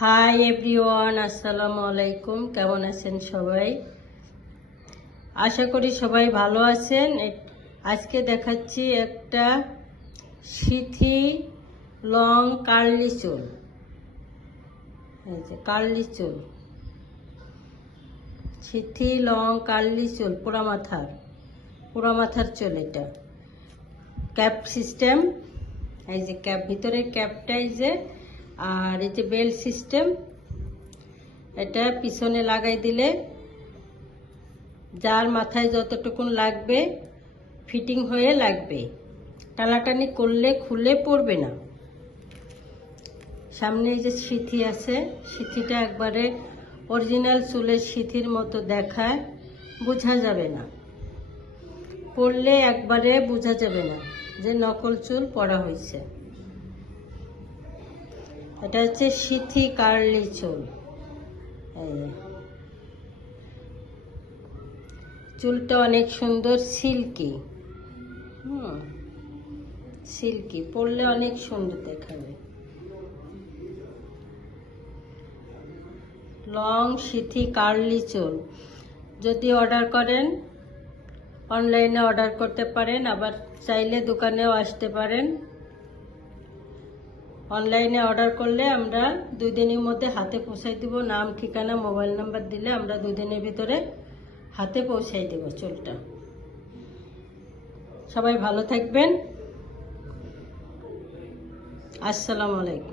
Hi everyone আসসালামু আলাইকুম কেমন আছেন সবাই? আশা করি সবাই ভালো আছেন। আজকে দেখাচ্ছি একটা সিথি লং কার্লি চুল। কার্লি চুল। সিথি লং কার্লি চুল, পোড়া মাথার। পোড়া মাথার চুল এটা। Cap system. এই যে ক্যাপ, ভিতরে ক্যাপটা এই যে আর এই যে বেল সিস্টেম, এটা পিছনে লাগাই দিলে যার মাথায় যতটুকুন লাগবে, ফিটিং হয়ে লাগবে। টানাটানি করলে খুলে পড়বে না। সামনে এই যে সিথি আছে, সিথিটা একবারে অরিজিনাল চুলের সিথির মতো দেখায়, বোঝা যাবে না। পড়লে একবারে বোঝা যাবে না যে নকল চুল পড়া হয়েছে। এটা হচ্ছে সিথি কার্লি চুল। চুলটা অনেক সুন্দর সিল্কি। হুম। সিল্কি, পরলে অনেক সুন্দর দেখাবে। লং সিথি কার্লি চুল। যদি অর্ডার করেন, অনলাইনে অর্ডার করতে পারেন, আবার চাইলে দোকানেও আসতে পারেন। অনলাইনে অর্ডার করলে আমরা দুই দিনের মধ্যে হাতে পৌঁছাই দিব। নাম, ঠিকানা মোবাইল নাম্বার দিলে আমরা দুই দিনের ভিতরে হাতে পৌঁছাই দেব চুলটা। সবাই ভালো থাকবেন। আসসালামু আলাইকুম।